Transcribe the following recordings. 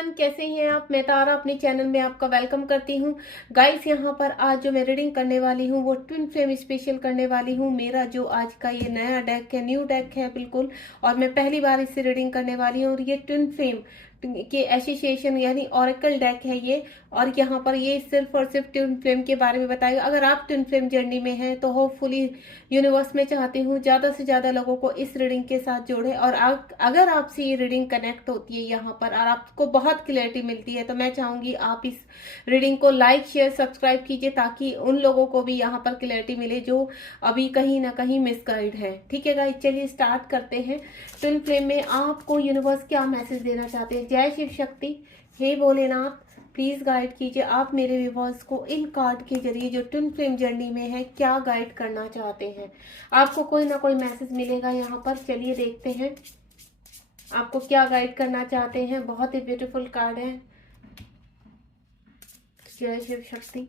Everyone, कैसे हैं आप। मैं तारा अपने चैनल में आपका वेलकम करती हूँ। गाइस, यहाँ पर आज जो मैं रीडिंग करने वाली हूँ वो ट्विन फ्लेम स्पेशल करने वाली हूँ। मेरा जो आज का ये नया डेक है, न्यू डेक है बिल्कुल, और मैं पहली बार इससे रीडिंग करने वाली हूँ। और ये ट्विन फ्लेम के एसोसिएशन यानी ऑरेकल डेक है ये। और यहाँ पर ये सिर्फ और सिर्फ ट्विन फ्लेम के बारे में बताएगा। अगर आप ट्विन फ्लेम जर्नी में हैं तो होपफुली यूनिवर्स में चाहती हूँ ज़्यादा से ज़्यादा लोगों को इस रीडिंग के साथ जोड़े। और अगर आपसे ये रीडिंग कनेक्ट होती है यहाँ पर और आपको बहुत क्लैरिटी मिलती है तो मैं चाहूँगी आप इस रीडिंग को लाइक शेयर सब्सक्राइब कीजिए, ताकि उन लोगों को भी यहाँ पर क्लैरिटी मिले जो अभी कहीं ना कहीं मिसगाइड है। ठीक है गाइस, चलिए स्टार्ट करते हैं। ट्विन फ्लेम में आपको यूनिवर्स क्या मैसेज देना चाहते हैं। जय शिव शक्ति, हे भोलेनाथ, प्लीज गाइड कीजिए आप मेरे व्यूवर्स को इन कार्ड के जरिए जो ट्विन फ्लेम जर्नी में है क्या गाइड करना चाहते हैं। आपको कोई ना कोई मैसेज मिलेगा यहाँ पर। चलिए देखते हैं आपको क्या गाइड करना चाहते हैं। बहुत ही ब्यूटीफुल कार्ड है। जय शिव शक्ति,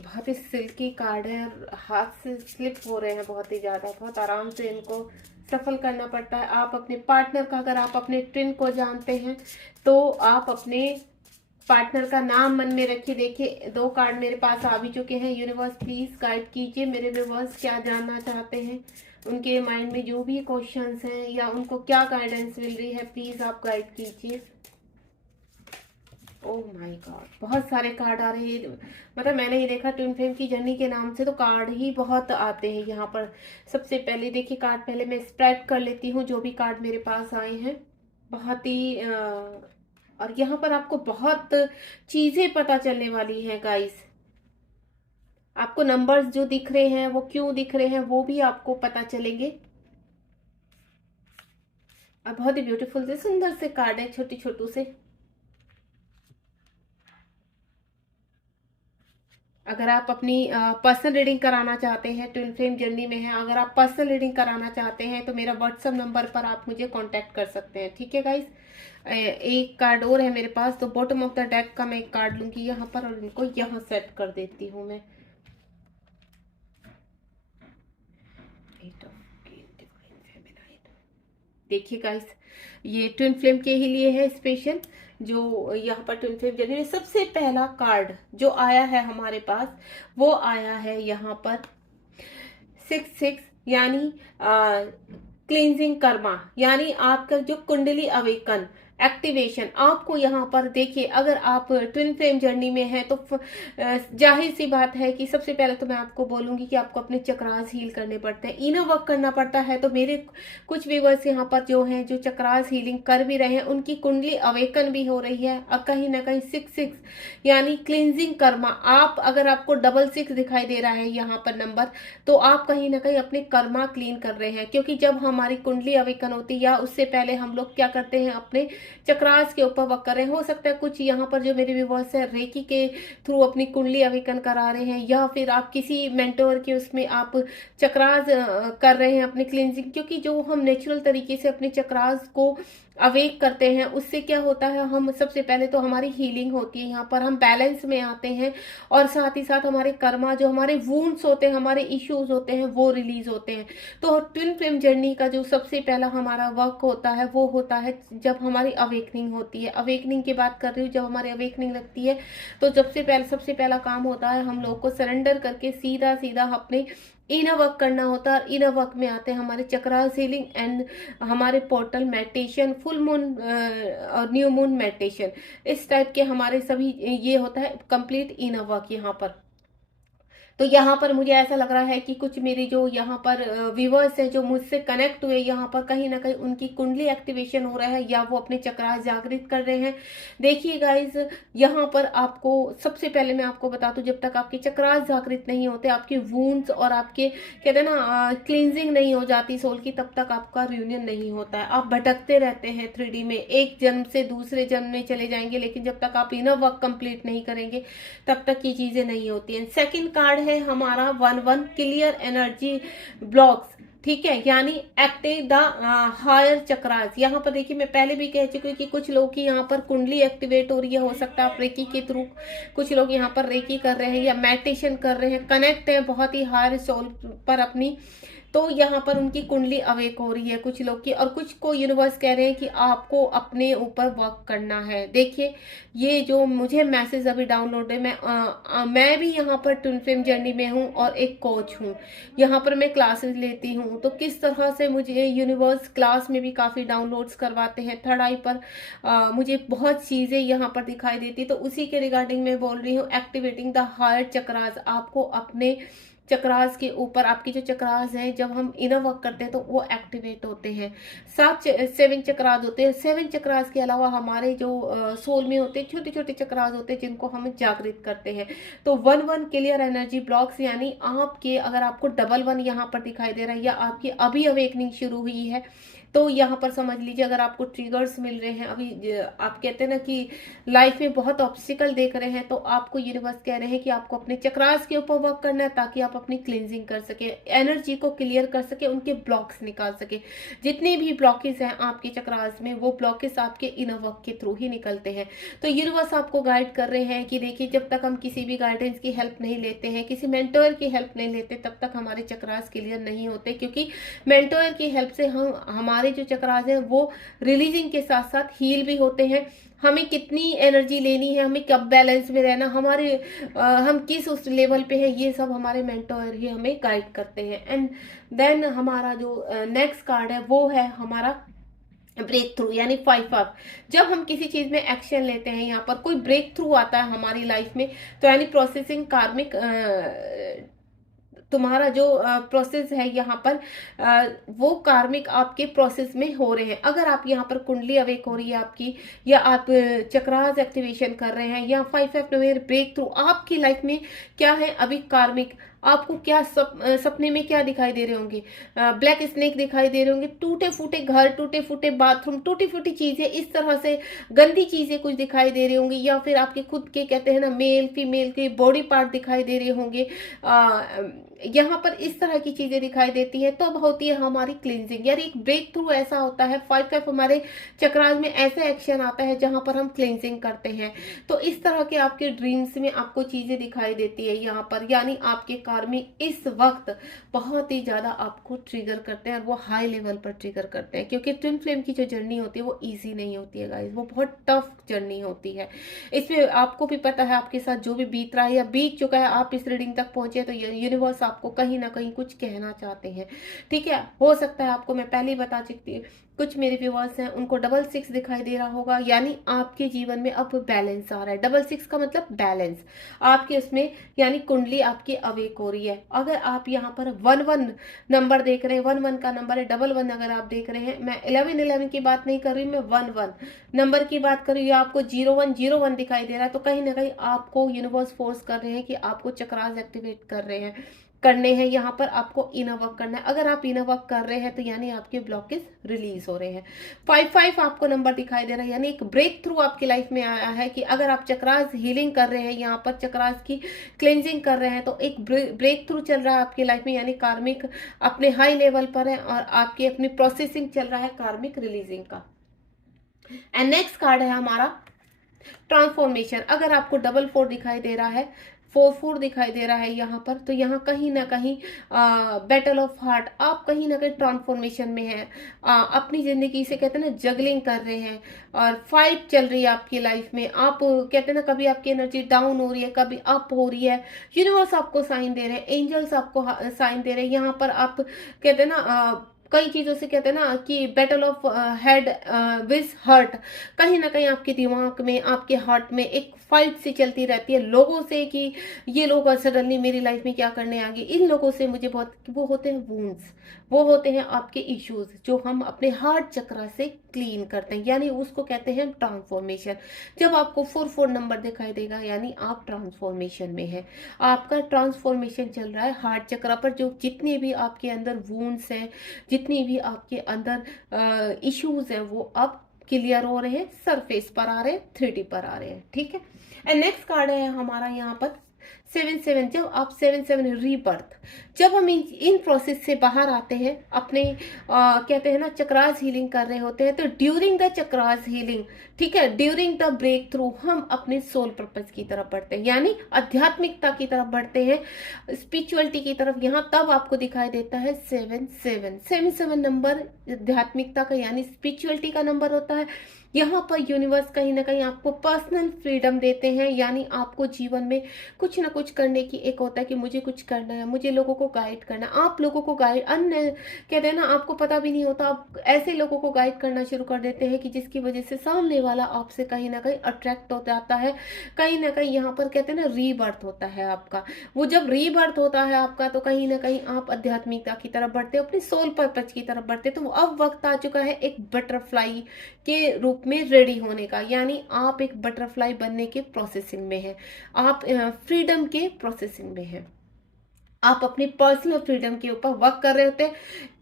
बहुत ही सिल्की कार्ड है और हाथ से स्लिप हो रहे हैं बहुत ही ज्यादा। बहुत आराम से इनको सफल करना पड़ता है। आप अपने पार्टनर का, अगर आप अपने ट्विन को जानते हैं तो आप अपने पार्टनर का नाम मन में रखिए। देखिए, दो कार्ड मेरे पास आ भी चुके हैं। यूनिवर्स प्लीज गाइड कीजिए मेरे व्यूवर्स क्या जानना चाहते हैं, उनके माइंड में जो भी क्वेश्चंस हैं या उनको क्या गाइडेंस मिल रही है, प्लीज आप गाइड कीजिए। ओह माय गॉड, बहुत सारे कार्ड आ रहे हैं। मतलब मैंने ये देखा ट्विन फ्लेम की जर्नी के नाम से तो कार्ड ही बहुत आते हैं यहाँ पर। सबसे पहले देखिए कार्ड, पहले मैं स्प्रेड कर लेती हूँ जो भी कार्ड मेरे पास आए हैं। बहुत ही और यहाँ पर आपको बहुत चीजें पता चलने वाली हैं गाइस। आपको नंबर्स जो दिख रहे हैं वो क्यों दिख रहे हैं वो भी आपको पता चलेंगे। और बहुत ही ब्यूटीफुल से सुंदर से कार्ड है, छोटे छोटू से। अगर आप अपनी पर्सनल रीडिंग कराना चाहते हैं, ट्विन फ्लेम जर्नी में है, अगर आप पर्सनल रीडिंग कराना चाहते हैं तो मेरा व्हाट्सएप नंबर पर आप मुझे कांटेक्ट कर सकते हैं। ठीक है गाइस, एक कार्ड और है मेरे पास, तो बॉटम ऑफ द डेक का मैं एक कार्ड लूंगी यहाँ पर और इनको यहाँ सेट कर देती हूँ मैं। देखिए गाइस, ये ट्विन फ्लेम के ही लिए है स्पेशल। जो यहाँ पर ट्विन फ्लेम जर्नी में सबसे पहला कार्ड जो आया है हमारे पास वो आया है यहाँ पर 6 यानी क्लींजिंग कर्मा, यानी आपका जो कुंडली अवेकन एक्टिवेशन। आपको यहाँ पर देखिए, अगर आप ट्विन फ्लेम जर्नी में हैं तो जाहिर सी बात है कि सबसे पहले तो मैं आपको बोलूंगी कि आपको अपने चक्रास हील करने पड़ते हैं, इनर वर्क करना पड़ता है। तो मेरे कुछ व्यूवर्स यहाँ पर जो हैं जो चक्रास हीलिंग कर भी रहे हैं, उनकी कुंडली अवेकन भी हो रही है। और कहीं ना कहीं 6 यानी क्लींजिंग कर्मा, आप अगर आपको 6 दिखाई दे रहा है यहाँ पर नंबर, तो आप कहीं ना कहीं अपने कर्मा क्लीन कर रहे हैं। क्योंकि जब हमारी कुंडली अवेकन होती है या उससे पहले हम लोग क्या करते हैं, अपने चक्रास के ऊपर वर्क कर रहे हैं। हो सकता है कुछ यहाँ पर जो मेरे व्यूवर्स है रेकी के थ्रू अपनी कुंडली अवेकन करा रहे हैं, या फिर आप किसी मेंटोर के उसमें आप चक्रास कर रहे हैं अपने क्लींजिंग। क्योंकि जो हम नेचुरल तरीके से अपने चक्रास को अवेक करते हैं उससे क्या होता है, हम सबसे पहले तो हमारी हीलिंग होती है, यहाँ पर हम बैलेंस में आते हैं। और साथ ही साथ हमारे कर्मा, जो हमारे वुंड्स होते हैं, हमारे इश्यूज होते हैं, वो रिलीज होते हैं। तो ट्विन फ्लेम जर्नी का जो सबसे पहला हमारा वर्क होता है वो होता है जब हमारी अवेकनिंग होती है। अवेकनिंग की बात कर रही हूँ, जब हमारी अवेकनिंग लगती है तो सबसे पहला काम होता है हम लोग को सरेंडर करके सीधा सीधा अपने इनर वर्क करना होता है। और इनर वर्क में आते हैं हमारे चक्रास हीलिंग एंड हमारे पोर्टल मेडिटेशन, फुल मून और न्यू मून मेडिटेशन, इस टाइप के हमारे सभी ये होता है कंप्लीट इनर वर्क यहाँ पर। तो यहाँ पर मुझे ऐसा लग रहा है कि कुछ मेरे जो यहाँ पर व्यूवर्स हैं जो मुझसे कनेक्ट हुए, यहाँ पर कहीं ना कहीं उनकी कुंडली एक्टिवेशन हो रहा है या वो अपने चक्रास जागृत कर रहे हैं। देखिए गाइज, यहाँ पर आपको सबसे पहले मैं आपको बता दूं, जब तक आपके चक्रास जागृत नहीं होते, आपके वुंड्स और आपके कहते हैं ना क्लींजिंग नहीं हो जाती सोल की, तब तक आपका रियूनियन नहीं होता है। आप भटकते रहते हैं 3D में, एक जन्म से दूसरे जन्म में चले जाएंगे, लेकिन जब तक आप इनर वर्क कंप्लीट नहीं करेंगे तब तक ये चीजें नहीं होती हैं। सेकंड कार्ड है हमारा 1 क्लियर एनर्जी ब्लॉक्स। ठीक है, यानी एक्टिव द हायर चक्रास। यहाँ पर देखिए, मैं पहले भी कह चुकी हूँ कि कुछ लोग की यहाँ पर कुंडली एक्टिवेट हो रही है, हो सकता है आप रेकी के थ्रू, कुछ लोग यहाँ पर रेकी कर रहे हैं या मेडिटेशन कर रहे हैं, कनेक्ट है बहुत ही हायर सोल पर अपनी। तो यहाँ पर उनकी कुंडली अवेक हो रही है कुछ लोग की, और कुछ को यूनिवर्स कह रहे हैं कि आपको अपने ऊपर वर्क करना है। देखिए ये जो मुझे मैसेज अभी डाउनलोड है, मैं भी यहाँ पर ट्विन फ्लेम जर्नी में हूँ और एक कोच हूँ, यहाँ पर मैं क्लासेस लेती हूँ। तो किस तरह से मुझे यूनिवर्स क्लास में भी काफ़ी डाउनलोड्स करवाते हैं, थर्ड आई पर मुझे बहुत चीज़ें यहाँ पर दिखाई देती, तो उसी के रिगार्डिंग मैं बोल रही हूँ। एक्टिवेटिंग द हार्ट चक्रास, आपको अपने चक्रास के ऊपर, आपकी जो चक्रास हैं जब हम इनर वर्क करते हैं तो वो एक्टिवेट होते हैं। 7 चक्रास होते हैं। 7 चक्रास के अलावा हमारे जो सोल में होते हैं छोटे छोटे चक्रास होते हैं जिनको हम जागृत करते हैं। तो 1-1 क्लियर एनर्जी ब्लॉक्स, यानी आपके, अगर आपको 1-1 यहाँ पर दिखाई दे रहा है या आपकी अभी अवेकनिंग शुरू हुई है, तो यहाँ पर समझ लीजिए अगर आपको ट्रिगर्स मिल रहे हैं, अभी आप कहते हैं ना कि लाइफ में बहुत ऑब्स्टिकल देख रहे हैं, तो आपको यूनिवर्स कह रहे हैं कि आपको अपने चक्रास के ऊपर वर्क करना है ताकि आप अपनी क्लींजिंग कर सके, एनर्जी को क्लियर कर सके, उनके ब्लॉक्स निकाल सके। जितने भी ब्लॉकेज हैं आपके चक्रास में, वो ब्लॉकेज आपके इनर वर्क के थ्रू ही निकलते हैं। तो यूनिवर्स आपको गाइड कर रहे हैं कि देखिए जब तक हम किसी भी गाइडेंस की हेल्प नहीं लेते हैं, किसी मेंटर की हेल्प नहीं लेते, तब तक हमारे चक्रास क्लियर नहीं होते, क्योंकि मेंटर की हेल्प से हम हमारे जो चक्रास हैं वो रिलीजिंग के साथ साथ हील भी होते हैं। हमें कितनी एनर्जी लेनी है, हमें कब बैलेंस में रहना, हमारे हम किस उस लेवल पे है, ये सब हमारे मेंटर ही हमें गाइड करते हैं। एंड देन हमारा जो नेक्स्ट कार्ड है वो है हमारा ब्रेक थ्रू, यानी 5 जब हम किसी चीज में एक्शन लेते हैं, यहाँ पर कोई ब्रेक थ्रू आता है हमारी लाइफ में, तो यानी प्रोसेसिंग कार्मिक, तुम्हारा जो प्रोसेस है यहाँ पर वो कार्मिक आपके प्रोसेस में हो रहे हैं। अगर आप यहाँ पर कुंडली अवेक हो रही है आपकी, या आप चक्रास एक्टिवेशन कर रहे हैं, या 5 ब्रेक थ्रू आपकी लाइफ में क्या है अभी कार्मिक, आपको क्या सपने में क्या दिखाई दे रहे होंगे, ब्लैक स्नेक दिखाई दे रहे होंगे, टूटे फूटे घर, टूटे फूटे बाथरूम, टूटी फूटी चीजें, इस तरह से गंदी चीजें कुछ दिखाई दे रही होंगी, या फिर आपके खुद के कहते हैं ना मेल फीमेल के बॉडी पार्ट दिखाई दे रहे होंगे, यहाँ पर इस तरह की चीजें दिखाई देती है, तब होती है हमारी क्लींजिंग, यानी एक ब्रेक थ्रू ऐसा होता है। 5 हमारे चक्रास में ऐसा एक्शन आता है जहां पर हम क्लींजिंग करते हैं। तो इस तरह के आपके ड्रीम्स में आपको चीजें दिखाई देती है यहाँ पर, यानी आपके कार्मिक इस वक्त बहुत ही ज्यादा आपको ट्रिगर करते हैं, और वो हाई लेवल पर ट्रिगर करते हैं, क्योंकि ट्विन फ्लेम की जो जर्नी होती है वो ईजी नहीं होती है गाइस, वो बहुत टफ जर्नी होती है। इसमें आपको भी पता है आपके साथ जो भी बीत रहा है या बीत चुका है, आप इस रीडिंग तक पहुंचे तो यूनिवर्स आपको कहीं ना कहीं कुछ कहना चाहते हैं, ठीक है। हो सकता है आपको, मैं पहले ही बता चुकी हूँ, कुछ मेरे व्यूअर्स हैं उनको 66 दिखाई दे रहा होगा, यानी आपके जीवन में अब बैलेंस आ रहा है। 66 का मतलब बैलेंस आपके उसमें, यानी कुंडली आपकी अवेक हो रही है। अगर आप यहाँ पर 11 नंबर देख रहे हैं, 11 का नंबर है, 11 अगर आप देख रहे हैं, मैं 11 की बात नहीं कर रही, मैं 11 नंबर की बात कर रही हूँ, आपको 01 दिखाई दे रहा है, तो कहीं ना कहीं आपको यूनिवर्स फोर्स कर रहे हैं कि आपको चक्रास एक्टिवेट कर रहे हैं, करने हैं, यहाँ पर आपको इनर वर्क करना है। अगर आप इनर वर्क कर रहे हैं तो यानी आपके ब्लॉकेज रिलीज हो रहे हैं। 5 आपको नंबर दिखाई दे रहा है, यानी एक ब्रेक थ्रू आपकी लाइफ में आया है कि अगर आप चक्रास हीलिंग कर रहे हैं, यहाँ पर चक्रास की क्लेंजिंग कर रहे हैं, तो एक ब्रेक थ्रू चल रहा है आपकी लाइफ में, यानी कार्मिक अपने हाई लेवल पर है और आपकी अपनी प्रोसेसिंग चल रहा है कार्मिक रिलीजिंग का। एंड नेक्स्ट कार्ड है हमारा ट्रांसफॉर्मेशन। अगर आपको 44 दिखाई दे रहा है, 44 दिखाई दे रहा है यहाँ पर, तो यहाँ कहीं ना कहीं बैटल ऑफ हार्ट, आप कहीं ना कहीं ट्रांसफॉर्मेशन में है, अपनी जिंदगी से कहते हैं ना जगलिंग कर रहे हैं, और फाइट चल रही है आपकी लाइफ में। आप कहते हैं ना कभी आपकी एनर्जी डाउन हो रही है, कभी अप हो रही है, यूनिवर्स आपको साइन दे रहे हैं, एंजल्स आपको साइन दे रहे हैं। यहाँ पर आप कहते हैं ना कई चीजों से कहते हैं ना कि battle of head with heart, कहीं ना कहीं आपके दिमाग में, आपके हार्ट में एक फाइट सी चलती रहती है लोगों से कि ये लोग सडनली मेरी लाइफ में क्या करने आ गए, इन लोगों से मुझे बहुत, वो होते हैं वुंड्स, वो होते हैं आपके इश्यूज जो हम अपने हार्ट चक्र से क्लीन करते हैं, यानी उसको कहते हैं ट्रांसफॉर्मेशन। जब आपको 44 नंबर दिखाई देगा यानी आप ट्रांसफॉर्मेशन में है, आपका ट्रांसफॉर्मेशन चल रहा है हार्ट चक्र पर। जो जितने भी आपके अंदर वुंड्स हैं, जितनी भी आपके अंदर इश्यूज हैं, वो अब क्लियर हो रहे हैं, सरफेस पर आ रहे हैं, 3D पर आ रहे हैं, ठीक है। एंड नेक्स्ट कार्ड है हमारा यहाँ पर 7 जब आप 7 रीबर्थ, जब हम इन प्रोसेस से बाहर आते हैं, अपने कहते हैं ना चक्रास हीलिंग कर रहे होते हैं, तो ड्यूरिंग द चक्रास हीलिंग ठीक है, ड्यूरिंग द ब्रेक थ्रू हम अपने सोल पर्पस की तरफ बढ़ते हैं, यानी आध्यात्मिकता की तरफ बढ़ते हैं, स्पिरिचुअलिटी की तरफ। यहाँ तब आपको दिखाई देता है 7 नंबर आध्यात्मिकता का यानी स्पिरिचुअलिटी का नंबर होता है। यहाँ पर यूनिवर्स कहीं ना कहीं आपको पर्सनल फ्रीडम देते हैं, यानी आपको जीवन में कुछ ना कुछ करने की एक होता है कि मुझे कुछ करना है, मुझे लोगों को गाइड करना है। आप लोगों को गाइड, अन्य कहते हैं ना, आपको पता भी नहीं होता, आप ऐसे लोगों को गाइड करना शुरू कर देते हैं कि जिसकी वजह से सामने वाला आपसे कहीं ना कहीं अट्रैक्ट हो जाता है। कहीं ना कहीं यहाँ पर कहते हैं ना रीबर्थ होता है आपका। वो जब रीबर्थ होता है आपका तो कहीं ना कहीं आप आध्यात्मिकता की तरफ बढ़ते हो, अपने सोल पर्पज की तरफ बढ़ते। तो अब वक्त आ चुका है एक बटरफ्लाई के रूप में रेडी होने का, यानी आप एक बटरफ्लाई बनने के प्रोसेसिंग में है, आप फ्रीडम के प्रोसेसिंग में है, आप अपनी पर्सनल फ्रीडम के ऊपर वर्क कर रहे होते हैं।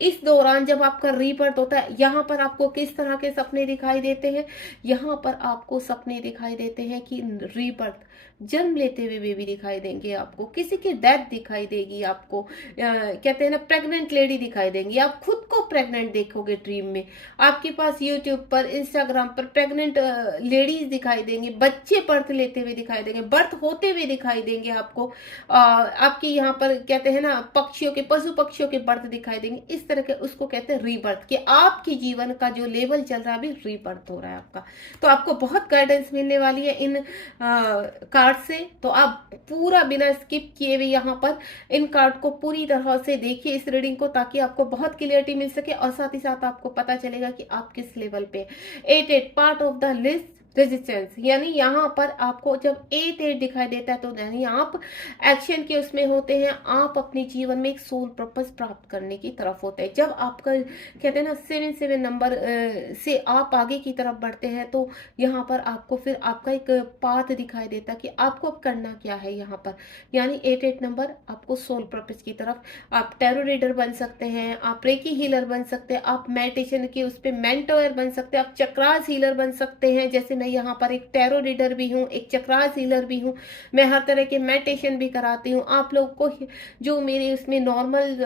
इस दौरान जब आपका रीबर्थ होता है, यहाँ पर आपको किस तरह के सपने दिखाई देते हैं? यहाँ पर आपको सपने दिखाई देते हैं कि रीबर्थ, जन्म लेते हुए बेबी दिखाई देंगे आपको, किसी की डेथ दिखाई देगी आपको, कहते हैं ना प्रेग्नेंट लेडी दिखाई देंगी, आप खुद को प्रेग्नेंट देखोगे ड्रीम में, आपके पास यूट्यूब पर, इंस्टाग्राम पर प्रेग्नेंट लेडीज दिखाई देंगे, बच्चे बर्थ लेते हुए दिखाई देंगे, बर्थ होते हुए दिखाई देंगे आपको, आपकी यहाँ पर कहते हैं ना पक्षियों के, पशु पक्षियों के बर्थ दिखाई देंगे। इस तरह के उसको कहते हैं रीबर्थ, कि आपकी जीवन का जो लेवल चल रहा है अभी रीबर्थ हो रहा है आपका। तो आपको बहुत गाइडेंस मिलने वाली है इन कार्ड से। तो आप पूरा बिना स्किप किए हुए यहाँ पर इन कार्ड को पूरी तरह से देखिए, इस रीडिंग को, ताकि आपको बहुत क्लियरिटी मिल सके और साथ ही साथ आपको पता चलेगा कि आप किस लेवल पे। 8 part of the list resistance, यानी यहाँ पर आपको जब 8 दिखाई देता है तो यानी आप एक्शन के उसमें होते हैं, आप अपने जीवन में एक सोल पर्पस प्राप्त करने की तरफ होते हैं। जब आपका कहते हैं ना 7 नंबर से आप आगे की तरफ बढ़ते हैं तो यहाँ पर आपको फिर आपका एक पाथ दिखाई देता है कि आपको अब करना क्या है यहाँ पर। यानी 8 नंबर आपको सोल पर्पस की तरफ, आप टैरो रीडर बन सकते हैं, आप रेकी हीलर बन सकते हैं, आप मेडिटेशन के उस पर मेंटोर बन सकते हैं, आप चक्रास हीलर बन सकते हैं। जैसे मैं यहाँ पर एक टैरो रीडर भी हूँ, एक चक्रास हीलर भी हूँ, मैं हर तरह के मेडिटेशन भी कराती हूँ। आप लोग को जो मेरे उसमें नॉर्मल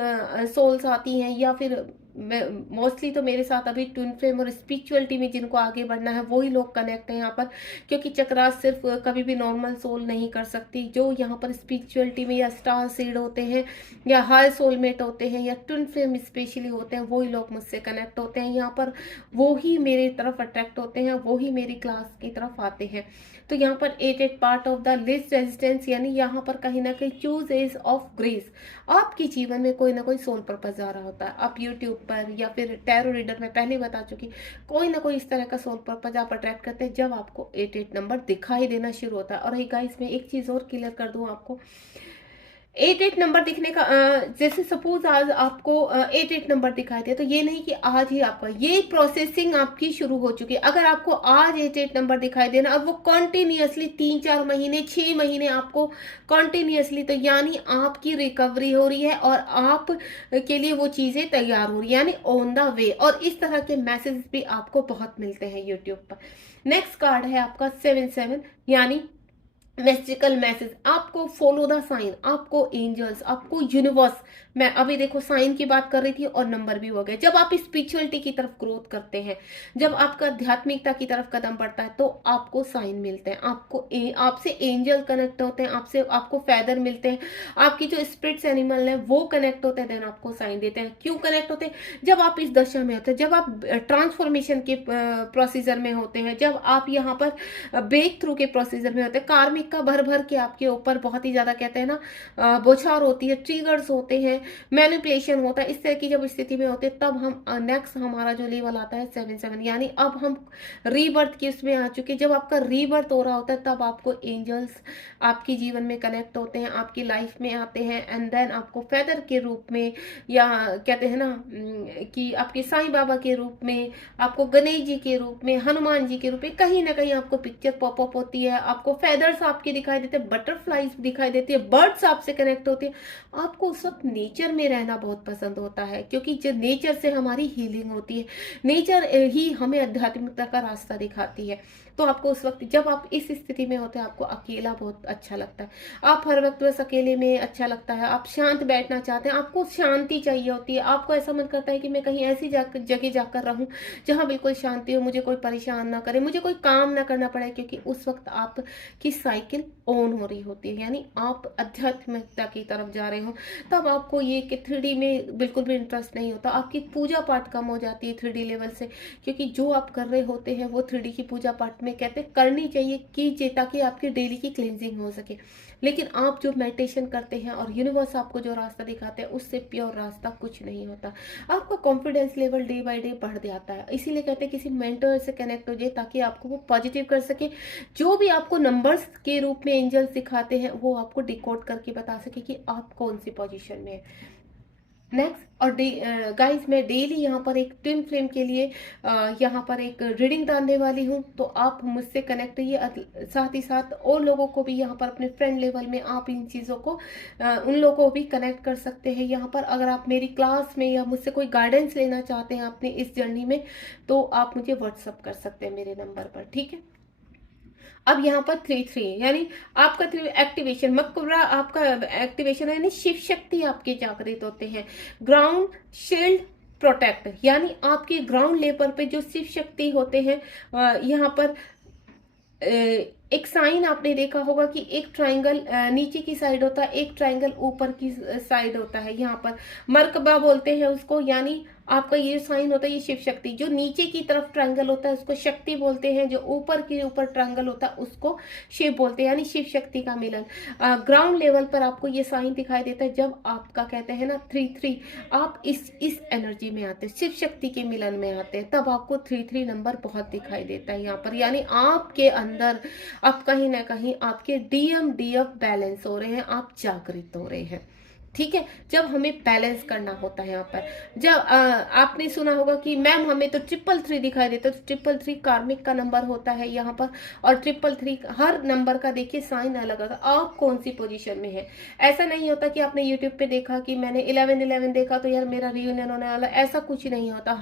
सोल्स आती हैं या फिर मोस्टली तो मेरे साथ अभी ट्विन फ्लेम और स्पिरिचुअलिटी में जिनको आगे बढ़ना है वही लोग कनेक्ट हैं यहाँ पर, क्योंकि चक्रास सिर्फ कभी भी नॉर्मल सोल नहीं कर सकती। जो यहाँ पर स्पिरिचुअलिटी में या स्टार सीड होते हैं या हाई सोलमेट होते हैं या ट्विन फ्लेम स्पेशली होते हैं, वही लोग मुझसे कनेक्ट होते हैं यहाँ पर, वो ही मेरी तरफ अट्रैक्ट होते हैं, वो ही मेरी क्लास की तरफ आते हैं। तो यहाँ पर 8 part of the list resistance, यानी यहाँ पर कहीं ना कहीं चूज एज ऑफ ग्रेस, आपके जीवन में कोई ना कोई सोल पर्पस आ रहा होता है। आप यूट्यूब पर या फिर टैरो रीडर में पहले बता चुकी, कोई ना कोई इस तरह का सोल पर्पस आप अट्रैक्ट करते हैं जब आपको 8 नंबर दिखाई देना शुरू होता है। और गाइस मैं एक चीज और क्लियर कर दूं आपको, 8 नंबर दिखने का जैसे सपोज आज आपको 8 नंबर दिखाई दे तो ये नहीं कि आज ही आपका ये प्रोसेसिंग आपकी शुरू हो चुकी है। अगर आपको आज 8 नंबर दिखाई देना, अब वो कॉन्टिन्यूसली 3-4 महीने 6 महीने आपको कॉन्टिन्यूसली, तो यानी आपकी रिकवरी हो रही है और आप के लिए वो चीजें तैयार हो रही है, यानी ऑन द वे। और इस तरह के मैसेज भी आपको बहुत मिलते हैं यूट्यूब पर। नेक्स्ट कार्ड है आपका 7 यानी मैजिकल मैसेज, आपको फॉलो द साइन, आपको एंजल्स, आपको यूनिवर्स, मैं अभी देखो साइन की बात कर रही थी और नंबर भी हो गए। जब आप स्पिरिचुअलिटी की तरफ ग्रोथ करते हैं, जब आपका आध्यात्मिकता की तरफ कदम बढ़ता है तो आपको साइन मिलते हैं, आपसे एंजल कनेक्ट होते हैं, आपको फेदर मिलते हैं, आपकी जो स्पिरिट्स एनिमल है वो कनेक्ट होते हैं, देन आपको साइन देते हैं। क्यों कनेक्ट होते हैं? जब आप इस दशा में होते हैं, जब आप ट्रांसफॉर्मेशन के प्रोसीजर में होते हैं, जब आप यहाँ पर ब्रेक थ्रू के प्रोसीजर में होते हैं, कार्मिक का भर भर के आपके ऊपर बहुत ही ज्यादा कहते हैं ना बौछार होती है, ट्रिगर्स होते हैं, मैनिपुलेशन होता है, इस तरह की जब स्थिति में होते हैं तब हम नेक्स्ट हमारा जो लेवल आता है 7 यानी अब हम रीबर्थ की उसमें आ चुके। जब आपका रीबर्थ हो रहा होता है तब आपको एंजल्स आपके जीवन में कनेक्ट होते हैं, आपकी लाइफ में आते हैं, एंड देन आपको फेदर के रूप में या कहते हैं ना कि आपके साईं बाबा के रूप में, आपको गणेश जी के रूप में, हनुमान जी के रूप में कहीं ना कहीं आपको पिक्चर पॉपअप होती है, आपको फेदर्स आपके दिखाई देते हैं, बटरफ्लाईज दिखाई देती है, बर्ड्स आपसे कनेक्ट होते हैं। आपको उस वक्त नेचर में रहना बहुत पसंद होता है, क्योंकि जो नेचर से हमारी हीलिंग होती है, नेचर ही हमें आध्यात्मिकता का रास्ता दिखाती है। तो आपको उस वक्त जब आप इस स्थिति में होते हैं आपको अकेला बहुत अच्छा लगता है, आप हर वक्त बस अकेले में अच्छा लगता है, आप शांत बैठना चाहते हैं, आपको शांति चाहिए होती है, आपको ऐसा मन करता है कि मैं कहीं ऐसी जगह जाकर रहूं जहां बिल्कुल शांति हो, मुझे कोई परेशान ना करे, मुझे कोई काम ना करना पड़े, क्योंकि उस वक्त आपकी साइकिल ऑन हो रही होती है, यानी आप आध्यात्मिकता की तरफ जा रहे हो। तब आपको ये कि 3D में बिल्कुल भी इंटरेस्ट नहीं होता, आपकी पूजा पाठ कम हो जाती है 3D लेवल से, क्योंकि जो आप कर रहे होते हैं वो 3D की पूजा पाठ में कहते हैं करनी चाहिए, कीजिए, ताकि आपकी डेली की क्लींजिंग हो सके। लेकिन आप जो मेडिटेशन करते हैं और यूनिवर्स आपको जो रास्ता दिखाते हैं उससे प्योर रास्ता कुछ नहीं होता। आपका confidence level day by day बढ़ जाता है, इसीलिए कहते हैं किसी मेंटर से कनेक्ट हो जाए ताकि आपको वो पॉजिटिव कर सके, जो भी आपको नंबर्स के रूप में एंजल्स दिखाते हैं वो आपको डिकोड करके बता सके कि आप कौन सी पोजीशन में है। नेक्स्ट, और गाइस मैं डेली यहाँ पर एक ट्विन फ्लेम के लिए यहाँ पर एक रीडिंग डालने वाली हूँ, तो आप मुझसे कनेक्ट रहिए, साथ ही साथ और लोगों को भी यहाँ पर अपने फ्रेंड लेवल में आप इन चीज़ों को उन लोगों को भी कनेक्ट कर सकते हैं यहाँ पर। अगर आप मेरी क्लास में या मुझसे कोई गाइडेंस लेना चाहते हैं अपने इस जर्नी में, तो आप मुझे व्हाट्सअप कर सकते हैं मेरे नंबर पर, ठीक है। अब यहाँ पर 3-3 यानी आपका एक्टिवेशन मकबरा, आपका एक्टिवेशन यानी शिव शक्ति आपके जागृत होते हैं। ग्राउंड शील्ड प्रोटेक्ट, यानी आपके ग्राउंड लेवल पे जो शिव शक्ति होते हैं, यहाँ पर एक साइन आपने देखा होगा कि एक ट्रायंगल नीचे की साइड होता है, एक ट्रायंगल ऊपर की साइड होता है, यहाँ पर मरकबा बोलते हैं उसको, यानी आपका ये साइन होता है ये शिव शक्ति। जो नीचे की तरफ ट्रायंगल होता है उसको शक्ति बोलते हैं, जो ऊपर के ऊपर ट्रायंगल होता है उसको शिव बोलते हैं, यानी शिव शक्ति का मिलन। ग्राउंड लेवल पर आपको ये साइन दिखाई देता है जब आपका कहते हैं ना 3-3, आप इस एनर्जी में आते हैं, शिव शक्ति के मिलन में आते हैं, तब आपको 3-3 नंबर बहुत दिखाई देता है यहाँ पर, यानी आपके अंदर अब कहीं ना कहीं आपके DMDF बैलेंस हो रहे हैं, आप जागृत हो रहे हैं, ठीक है। जब हमें बैलेंस करना होता है यहाँ पर, जब आपने सुना होगा कि मैम हमें तो 333 दिखाई देता है, तो 333 कार्मिक का नंबर होता है यहाँ पर, और 333 हर नंबर का देखिए साइन अलग अलग, आप कौन सी पोजीशन में है। ऐसा नहीं होता कि आपने यूट्यूब पे देखा कि मैंने 11-11 देखा तो यार मेरा रियूनियन होने वाला, ऐसा कुछ नहीं होता।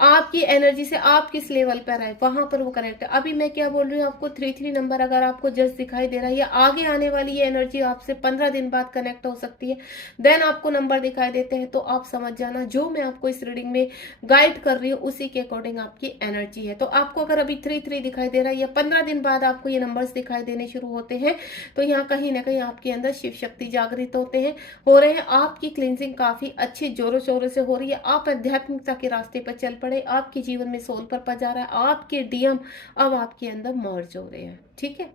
आपकी एनर्जी से आप किस लेवल पर आए वहां पर वो कनेक्ट है। अभी मैं क्या बोल रही हूँ, आपको 3-3 नंबर अगर आपको जस्ट दिखाई दे रहा है, या आगे आने वाली ये एनर्जी आपसे 15 दिन बाद कनेक्ट हो सकती है, देन आपको नंबर दिखाई देते हैं, तो आप समझ जाना जो मैं आपको इस रीडिंग में गाइड कर रही हूँ उसी के अकॉर्डिंग आपकी एनर्जी है। तो आपको अगर अभी 3-3 दिखाई दे रहा है या 15 दिन बाद आपको ये नंबर्स दिखाई देने शुरू होते हैं, तो यहाँ कहीं ना कहीं आपके अंदर शिव शक्ति जागृत हो रहे हैं, आपकी क्लींजिंग काफी अच्छे जोरों शोरों से हो रही है, आप आध्यात्मिकता के रास्ते पर चल पड़े, आपके जीवन में सोल पर पजा रहा है, आपके DM अब आपके अंदर मर्ज हो रहे हैं, ठीक है।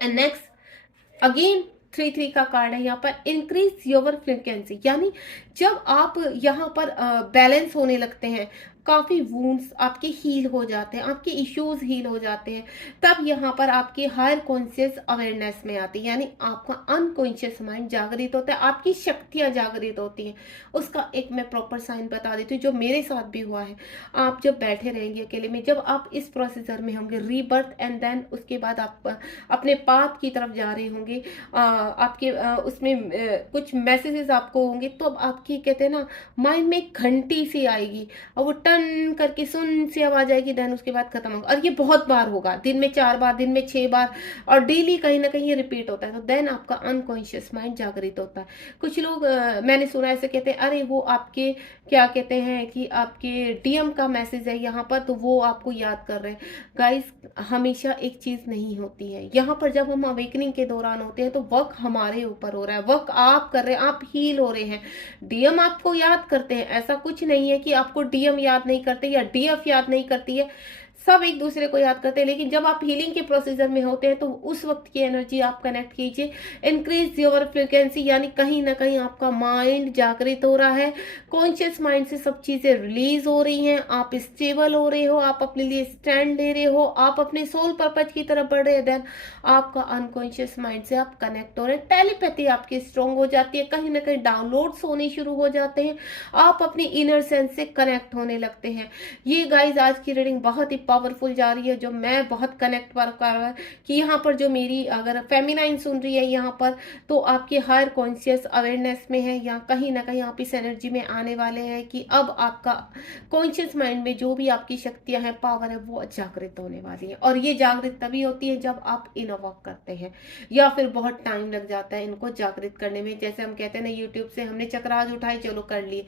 एंड नेक्स्ट अगेन 3-3 का कार्ड है यहाँ पर, इंक्रीज योर फ्रिक्वेंसी, यानी जब आप यहाँ पर बैलेंस होने लगते हैं, काफी वुंड्स आपके हील हो जाते हैं, आपके इश्यूज हील हो जाते हैं, तब यहाँ पर आपकी हायर कॉन्शियस अवेयरनेस में आती है, यानी आपका अनकॉन्शियस माइंड जागृत होता है, आपकी शक्तियां जागृत होती हैं। उसका एक मैं प्रॉपर साइन बता देती हूँ जो मेरे साथ भी हुआ है। आप जब बैठे रहेंगे अकेले में, जब आप इस प्रोसीजर में होंगे रीबर्थ, एंड देन उसके बाद आप अपने पाथ की तरफ जा रहे होंगे, आपके उसमें कुछ मैसेजेस आपको होंगे, तो अब आपकी कहते हैं ना माइंड में एक घंटी सी आएगी और वो टन करके सुन सी आवाज आएगी, देन उसके बाद खत्म होगा, और ये बहुत बार होगा, दिन में 4 बार, दिन में 6 बार, और डेली कहीं ना कहीं ये रिपीट होता है, तो देन आपका अनकॉन्शियस माइंड जागृत होता है। कुछ लोग मैंने सुना ऐसे कहते हैं, अरे वो आपके क्या कहते हैं कि आपके DM का मैसेज है यहाँ पर, तो वो आपको याद कर रहे हैं। गाइस हमेशा एक चीज नहीं होती है यहाँ पर, जब हम अवेकनिंग के दौरान होते हैं तो वर्क हमारे ऊपर हो रहा है, वर्क आप कर रहे हैं, आप हील हो रहे हैं, DM आपको याद करते हैं, ऐसा कुछ नहीं है कि आपको DM याद नहीं करते या DF याद नहीं करती है, सब एक दूसरे को याद करते हैं। लेकिन जब आप हीलिंग के प्रोसीजर में होते हैं तो उस वक्त की एनर्जी आप कनेक्ट कीजिए, इंक्रीज योर फ्रिक्वेंसी, यानी कहीं ना कहीं आपका माइंड जागृत हो रहा है, कॉन्शियस माइंड से सब चीजें रिलीज हो रही हैं, आप स्टेबल हो रहे हो, आप अपने लिए स्टैंड ले रहे हो, आप अपने सोल पर्पज की तरफ बढ़ रहे हैं, देन आपका अनकॉन्शियस माइंड से आप कनेक्ट हो रहे हैं, टेलीपैथी आपकी स्ट्रॉन्ग हो जाती है, कहीं ना कहीं डाउनलोड्स होने शुरू हो जाते हैं, आप अपनी इनर सेंस से कनेक्ट होने लगते हैं। ये गाइज आज की रीडिंग बहुत ही पावरफुल जा रही है, जो मैं बहुत कनेक्ट कर रहा है कि यहाँ पर जो मेरी अगर फेमिनाइन सुन रही है यहाँ पर, तो आपके हायर कॉन्शियस अवेयरनेस में है, या कहीं ना कहीं आप इस एनर्जी में आने वाले हैं कि अब आपका कॉन्शियस माइंड में जो भी आपकी शक्तियां हैं, पावर है, वो जागृत होने वाली है। और ये जागृत तभी होती है जब आप इनर वर्क करते हैं, या फिर बहुत टाइम लग जाता है इनको जागृत करने में। जैसे हम कहते हैं ना, यूट्यूब से हमने चक्रास उठाए, चलो कर लिए,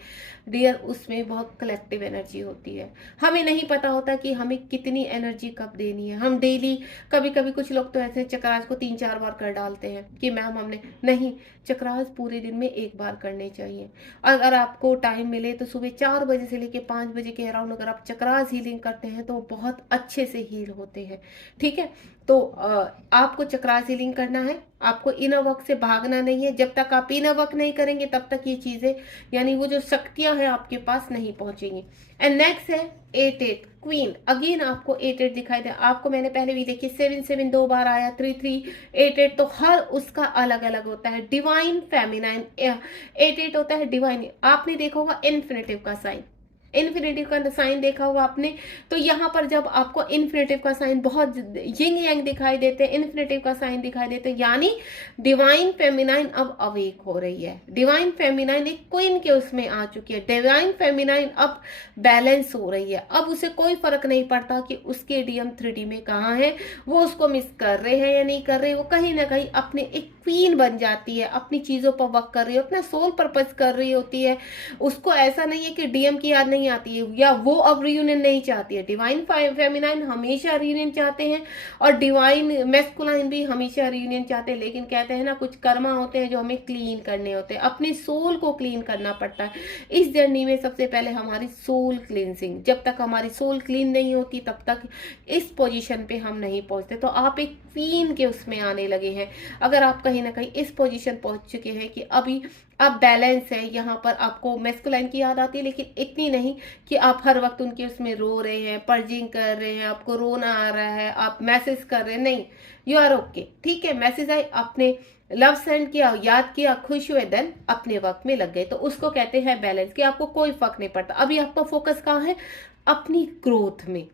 डियर उसमें बहुत कलेक्टिव एनर्जी होती है। हमें नहीं पता होता कि हमें कितनी एनर्जी कब देनी है। हम डेली, कभी कभी कुछ लोग तो ऐसे चक्रास को 3-4 बार कर डालते हैं कि मैम हमने, नहीं, चक्रास पूरे दिन में एक बार करने चाहिए। अगर आपको टाइम मिले तो सुबह 4 बजे से लेकर 5 बजे के अराउंड अगर आप चक्रास हीलिंग करते हैं तो बहुत अच्छे से हील होते हैं। ठीक है, तो आपको चक्रास हीलिंग करना है, आपको इनर वर्क से भागना नहीं है। जब तक आप इनर वर्क नहीं करेंगे तब तक ये चीजें, यानी वो जो शक्तियां हैं आपके पास नहीं पहुंचेंगी। एंड नेक्स्ट है 8-8 क्वीन। अगेन आपको 8-8 दिखाई दे, आपको मैंने पहले भी देखी 7-7 2 बार आया, 3-3 8-8, तो हर उसका अलग अलग होता है। डिवाइन फेमिनाइन 8-8 होता है डिवाइन। आपने देखा होगा इन्फिनेटिव का साइन, इन्फिनेटिव का साइन देखा होगा आपने, तो यहाँ पर जब आपको इन्फिनेटिव का साइन बहुत यिंग यांग दिखाई देते हैं, इन्फिनेटिव का साइन दिखाई देते हैं, यानी डिवाइन फेमिनाइन अब अवेक हो रही है। डिवाइन फेमिनाइन एक क्वीन के उसमें आ चुकी है। डिवाइन फेमिनाइन अब बैलेंस हो रही है। अब उसे कोई फर्क नहीं पड़ता कि उसके डीएम 3D में कहाँ है, वो उसको मिस कर रहे हैं या नहीं कर रहे, वो कहीं ना कहीं अपने एक क्वीन बन जाती है, अपनी चीजों पर वर्क कर रही है, अपना सोल पर्पस कर रही होती है। उसको ऐसा नहीं है कि डीएम की याद नहीं आती है, या वो अब रियूनियन नहीं चाहती है। डिवाइन फेमिनाइन हमेशा रियूनियन चाहते हैं, और डिवाइन मैस्कुलाइन भी हमेशा रियूनियन चाहते हैं। लेकिन कहते हैं ना, कुछ कर्मा होते हैं जो हमें क्लीन करने होते हैं, अपने सोल को क्लीन करना पड़ता है। इस जर्नी में सबसे पहले हमारी सोल क्लींसिंग, जब तक हमारी सोल क्लीन नहीं होती तब तक इस पोजीशन पे हम नहीं पहुंचते। तो आप एक क्वीन के उसमें आने लगे हैं। अगर आप कहीं ना कहीं इस पोजीशन पहुंच चुके हैं कि अभी आप बैलेंस है, यहाँ पर आपको मैस्कुलाइन की याद आती है, लेकिन इतनी नहीं कि आप हर वक्त उनके उसमें रो रहे हैं, पर्जिंग कर रहे हैं, आपको रोना आ रहा है, आप मैसेज कर रहे हैं, नहीं, यू आर ओके। ठीक है, मैसेज आए, आपने लव सेंड किया, याद किया, खुश हुए, देन अपने वक्त में लग गए, तो उसको कहते हैं बैलेंस, कि आपको कोई फर्क नहीं पड़ता। अभी आपका फोकस कहाँ है? अपनी ग्रोथ में,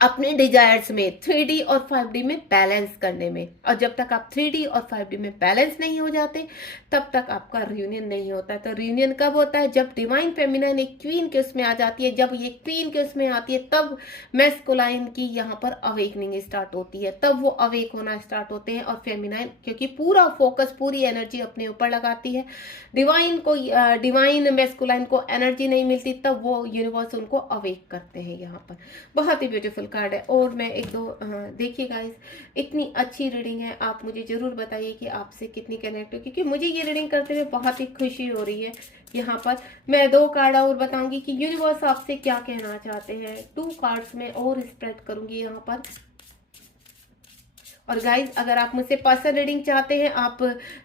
अपने डिजायर्स में, 3D और 5D में बैलेंस करने में। और जब तक आप 3D और 5D में बैलेंस नहीं हो जाते तब तक आपका रियूनियन नहीं होता है। तो रियूनियन कब होता है? जब डिवाइन फेमिनाइन एक क्वीन के उसमें आ जाती है। जब ये क्वीन के उसमें आती है तब मैस्कुलाइन की यहाँ पर अवेकनिंग स्टार्ट होती है, तब वो अवेक होना स्टार्ट होते हैं। और फेमिनाइन क्योंकि पूरा फोकस, पूरी एनर्जी अपने ऊपर लगाती है, डिवाइन को, डिवाइन मैस्कुलाइन को एनर्जी नहीं मिलती, तब वो यूनिवर्स उनको अवेक करते हैं। यहाँ पर बहुत ही ब्यूटीफुल कार्ड है। और मैं एक दो देखिए गाइस, इतनी अच्छी रीडिंग है, आप मुझे जरूर बताइए कि आपसे कितनी कनेक्ट हो, क्योंकि मुझे ये रीडिंग करते हुए बहुत ही खुशी हो रही है। यहाँ पर मैं 2 कार्ड और बताऊंगी कि यूनिवर्स आपसे क्या कहना चाहते हैं। 2 कार्ड्स में और स्प्रेड करूंगी यहाँ पर। और गाइज, अगर आप मुझसे पर्सनल रीडिंग चाहते हैं, आप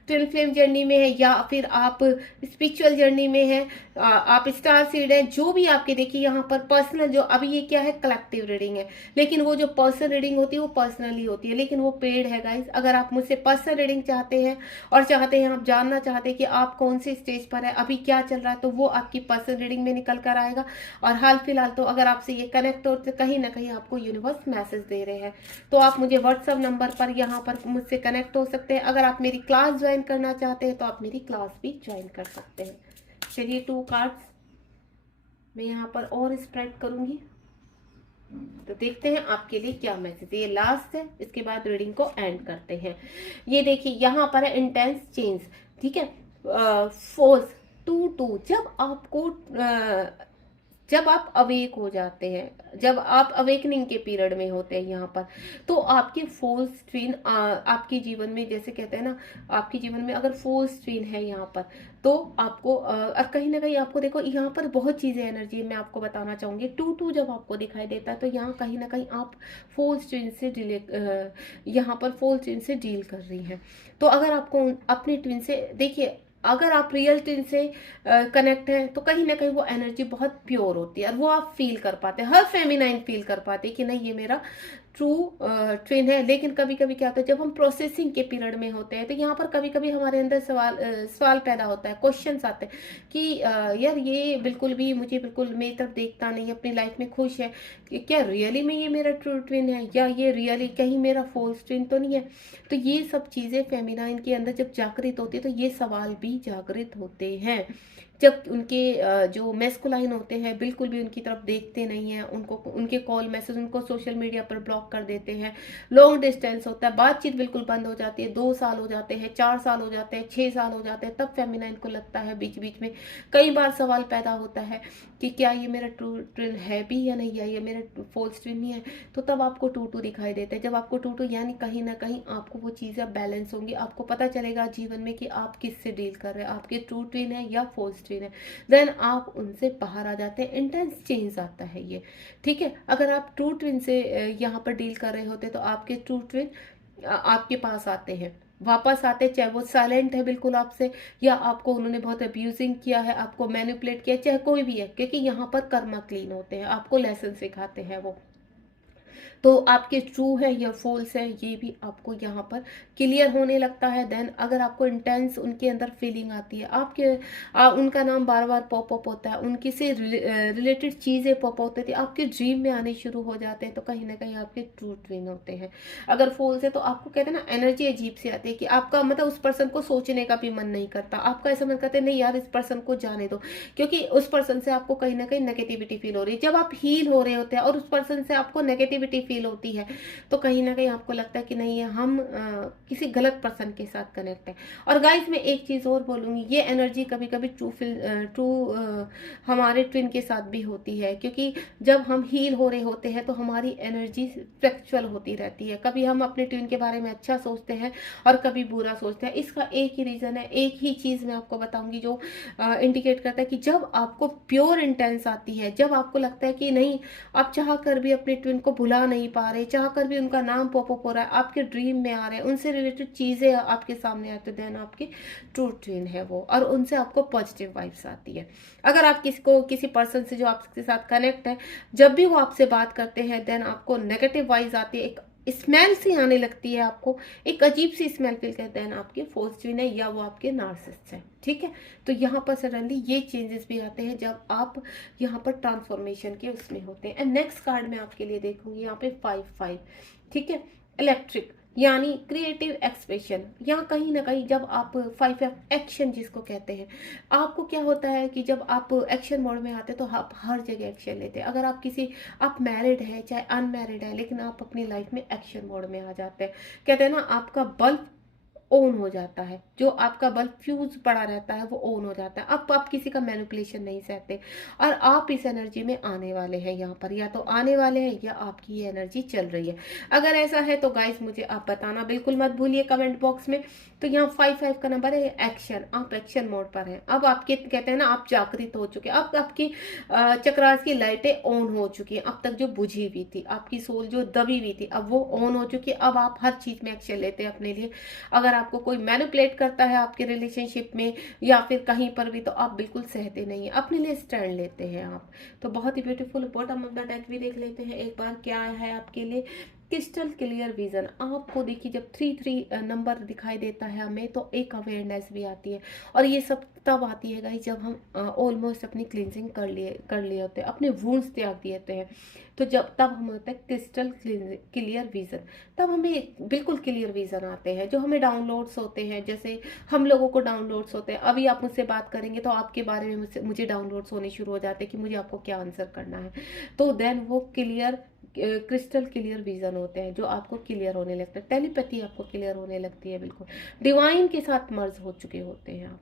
ट्विन फ्लेम जर्नी में है या फिर आप स्पिरिचुअल जर्नी में है, आप स्टार सीड है, जो भी आपके, देखिए यहाँ पर पर्सनल, जो अभी ये क्या है, कलेक्टिव रीडिंग है, लेकिन वो जो पर्सनल रीडिंग होती है वो पर्सनली होती है, लेकिन वो पेड है गाइज। अगर आप मुझसे पर्सनल रीडिंग चाहते हैं और चाहते हैं, आप जानना चाहते हैं कि आप कौन से स्टेज पर है, अभी क्या चल रहा है, तो वो आपकी पर्सनल रीडिंग में निकल कर आएगा। और हाल फिलहाल तो अगर आपसे ये कनेक्ट हो तो कहीं ना कहीं आपको यूनिवर्स मैसेज दे रहे हैं, तो आप मुझे व्हाट्सएप नंबर पर यहाँ पर मुझसे कनेक्ट हो सकते हैं। अगर आप मेरी क्लास ज्वाइन करना चाहते हैं तो आप मेरी क्लास भी ज्वाइन कर सकते हैं। चलिए 2 कार्ड्स मैं यहाँ पर और स्प्रेड करूंगी, तो देखते हैं आपके लिए क्या मैसेज। ये लास्ट है, इसके बाद रीडिंग को एंड करते हैं। ये देखिए यहाँ पर है इंटेंस चेंज, ठीक है, फोर्स 2-2। जब आप अवेक हो जाते हैं, जब आप अवेकनिंग के पीरियड में होते हैं यहाँ पर, तो आपके फोर्स ट्विन आपके जीवन में, जैसे कहते हैं ना, आपके जीवन में अगर फोर्स ट्विन है यहाँ पर, तो आपको कहीं ना कहीं आपको, देखो यहाँ पर बहुत चीजें एनर्जी मैं आपको बताना चाहूंगी। 2-2 जब आपको दिखाई देता है तो यहाँ कहीं ना कहीं आप फोर्स ट्विन से यहाँ पर फोर्स ट्विन से डील कर रही हैं। तो अगर आपको अपने ट्विन से, देखिए अगर आप रियल ट्विन से कनेक्ट हैं तो कहीं ना कहीं वो एनर्जी बहुत प्योर होती है, और वो आप फील कर पाते हैं, हर फेमिनाइन फील कर पाते हैं कि नहीं, ये मेरा ट्रू ट्विन है। लेकिन कभी कभी क्या होता है, जब हम प्रोसेसिंग के पीरियड में होते हैं तो यहाँ पर कभी कभी हमारे अंदर सवाल पैदा होता है, क्वेश्चंस आते हैं कि यार ये बिल्कुल भी मुझे बिल्कुल मेरी तरफ देखता नहीं, अपनी लाइफ में खुश है, कि क्या रियली में ये मेरा ट्रू ट्विन है, या ये रियली कहीं मेरा फॉल्स ट्विन तो नहीं है। तो ये सब चीज़ें फेमिनाइन के अंदर जब जागृत होती है तो ये सवाल भी जागृत होते हैं। जब उनके जो मेस्कुलाइन होते हैं बिल्कुल भी उनकी तरफ देखते नहीं हैं, उनको उनके कॉल मैसेज उनको सोशल मीडिया पर ब्लॉक कर देते हैं, लॉन्ग डिस्टेंस होता है, बातचीत बिल्कुल बंद हो जाती है, 2 साल हो जाते हैं, 4 साल हो जाते हैं, 6 साल हो जाते हैं, तब फेमिनाइन को लगता है बीच बीच में कई बार सवाल पैदा होता है कि क्या ये मेरा ट्रू ट्विन है भी या नहीं है, ये मेरा फॉल्स ट्विन नहीं है। तो तब आपको टू टू दिखाई देता है। जब आपको टू टू यानी कहीं ना कहीं आपको वो चीज़ें बैलेंस होंगी, आपको पता चलेगा जीवन में कि आप किससे डील कर रहे हैं, आपके ट्रू ट्विन है या फॉल्स ट्विन है। देन आप उनसे बाहर आ जाते हैं, इंटेंस चेंज आता है ये, ठीक है। अगर आप ट्रू ट्विन से यहाँ पर डील कर रहे होते तो आपके ट्रू ट्विन आपके पास आते हैं, वापस आते, चाहे वो साइलेंट है बिल्कुल आपसे, या आपको उन्होंने बहुत अब्यूजिंग किया है, आपको मैनिपुलेट किया, चाहे कोई भी है, क्योंकि यहाँ पर कर्मा क्लीन होते हैं, आपको लेसन सिखाते हैं वो। तो आपके ट्रू है या फॉल्स है ये भी आपको यहाँ पर क्लियर होने लगता है। देन अगर आपको इंटेंस उनके अंदर फीलिंग आती है, उनका नाम बार बार पॉप अप होता है, उनकी से रिलेटेड चीज़ें पॉप होती थी, आपके ड्रीम में आने शुरू हो जाते हैं, तो कहीं ना कहीं आपके ट्रू ट्विन होते हैं। अगर फॉल्स है तो आपको कहते हैं ना एनर्जी अजीब सी आती है कि आपका मतलब उस पर्सन को सोचने का भी मन नहीं करता, आपका ऐसा मन करता है नहीं यार इस पर्सन को जाने दो, क्योंकि उस पर्सन से आपको कहीं ना कहीं नेगेटिविटी फील हो रही है। जब आप हील हो रहे होते हैं और उस पर्सन से आपको नेगेटिविटी फील होती है तो कहीं ना कहीं आपको लगता है कि नहीं है हम किसी गलत पर्सन के साथ कनेक्ट है। और गाइस मैं एक चीज और बोलूंगी, ये एनर्जी कभी कभी ट्रू हमारे ट्विन के साथ भी होती है, क्योंकि जब हम हील हो रहे होते हैं तो हमारी एनर्जी फ्लक्चुअल होती रहती है, कभी हम अपने ट्विन के बारे में अच्छा सोचते हैं और कभी बुरा सोचते हैं। इसका एक ही रीजन है, एक ही चीज मैं आपको बताऊंगी जो इंडिकेट करता है कि जब आपको प्योर इंटेंस आती है, जब आपको लगता है कि नहीं आप चाह कर भी अपने ट्विन को भुला नहीं पा रहे, चाह कर भी उनका नाम पॉपअप हो रहा है, आपके ड्रीम में आ रहे हैं, उनसे रिलेटेड चीजें आपके सामने आते, देन आपके ट्रू ट्विन है वो, और उनसे आपको पॉजिटिव वाइब्स आती है। अगर आप किसी पर्सन से जो आपके साथ कनेक्ट है, जब भी वो आपसे बात करते हैं देन आपको नेगेटिव वाइब्स आती है, एक स्मेल सी आने लगती है, आपको एक अजीब सी स्मेल फील करते हैं, आपके फॉल्स ट्विन है या वो आपके नार्सिसिस्ट है, ठीक है। तो यहाँ पर सडनली ये चेंजेस भी आते हैं जब आप यहाँ पर ट्रांसफॉर्मेशन के उसमें होते हैं। एंड नेक्स्ट कार्ड मैं आपके लिए देखूंगी यहाँ पे 5-5, ठीक है, इलेक्ट्रिक यानी क्रिएटिव एक्सप्रेशन। यहाँ कहीं ना कहीं जब आप 5 एक्शन जिसको कहते हैं, आपको क्या होता है कि जब आप एक्शन मोड में आते हैं तो आप हर जगह एक्शन लेते हैं। अगर आप मैरिड है चाहे अनमैरिड है, लेकिन आप अपनी लाइफ में एक्शन मोड में आ जाते हैं, कहते हैं ना आपका बल्ब ऑन हो जाता है, जो आपका बल्ब फ्यूज पड़ा रहता है वो ऑन हो जाता है। अब आप किसी का मैनिपुलेशन नहीं सहते और आप इस एनर्जी में आने वाले हैं, यहाँ पर या तो आने वाले हैं या आपकी ये एनर्जी चल रही है। अगर ऐसा है तो गाइस मुझे आप बताना बिल्कुल मत भूलिए कमेंट बॉक्स में। तो यहाँ 5-5 का नंबर है एक्शन, आप एक्शन मोड पर हैं। अब आपके कहते हैं ना आप जागृत हो चुके हैं, अब आपकी चक्रास की लाइटें ऑन हो चुकी हैं, अब तक जो बुझी हुई थी, आपकी सोल जो दबी हुई थी अब वो ऑन हो चुकी है। अब आप हर चीज में एक्शन लेते हैं अपने लिए। अगर आपको कोई मैनिपुलेट करता है आपके रिलेशनशिप में या फिर कहीं पर भी, तो आप बिल्कुल सहते नहीं है, अपने लिए स्टैंड लेते हैं आप। तो बहुत ही beautiful bottom of the deck भी देख लेते हैं एक बार क्या है आपके लिए। क्रिस्टल क्लियर विजन, आपको देखिए जब 3-3 नंबर दिखाई देता है हमें तो एक अवेयरनेस भी आती है, और ये सब तब आती है गाइस जब हम ऑलमोस्ट अपनी क्लिनजिंग कर लिए होते हैं, अपने वुंड्स त्याग दिए होते हैं। तो जब तब हम होता है क्रिस्टल क्लियर विजन, तब हमें बिल्कुल क्लियर विजन आते हैं। जो हमें डाउनलोड्स होते हैं, जैसे हम लोगों को डाउनलोड्स होते हैं, अभी आप मुझसे बात करेंगे तो आपके बारे में मुझे डाउनलोड्स होने शुरू हो जाते हैं कि मुझे आपको क्या आंसर करना है। तो देन वो क्रिस्टल क्लियर विजन होते हैं जो आपको क्लियर होने लगता है, टेलीपैथी आपको क्लियर होने लगती है, बिल्कुल डिवाइन के साथ मर्ज हो चुके होते हैं आप।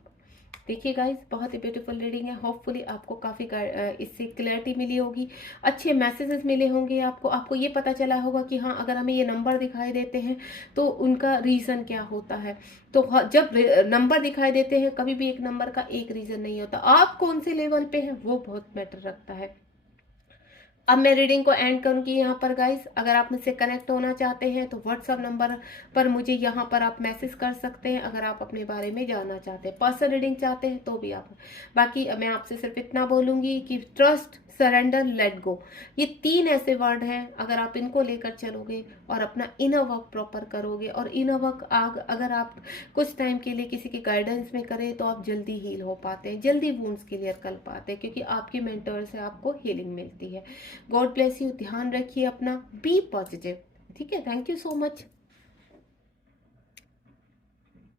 देखिए गाइस बहुत ही ब्यूटीफुल रीडिंग है, होपफुली आपको काफ़ी इससे क्लैरिटी मिली होगी, अच्छे मैसेजेस मिले होंगे आपको ये पता चला होगा कि हाँ अगर हमें ये नंबर दिखाई देते हैं तो उनका रीज़न क्या होता है। तो जब नंबर दिखाई देते हैं कभी भी एक नंबर का एक रीज़न नहीं होता, आप कौन से लेवल पे हैं वो बहुत मैटर रखता है। अब मैं रीडिंग को एंड करूंगी यहाँ पर गाइस। अगर आप मुझसे कनेक्ट होना चाहते हैं तो व्हाट्सअप नंबर पर मुझे यहाँ पर आप मैसेज कर सकते हैं। अगर आप अपने बारे में जानना चाहते हैं, पर्सनल रीडिंग चाहते हैं तो भी आप। बाकी मैं आपसे सिर्फ इतना बोलूंगी कि ट्रस्ट, सरेंडर, लेट गो, ये 3 ऐसे वर्ड हैं। अगर आप इनको लेकर चलोगे और अपना इनर वर्क प्रॉपर करोगे, और इनर वर्क अगर आप कुछ टाइम के लिए किसी की गाइडेंस में करें तो आप जल्दी हील हो पाते हैं, जल्दी वुंड्स क्लियर कर पाते हैं, क्योंकि आपकी मेंटर से आपको हीलिंग मिलती है। गॉड ब्लेस यू, ध्यान रखिए अपना, बी पॉजिटिव। ठीक है, थैंक यू सो मच।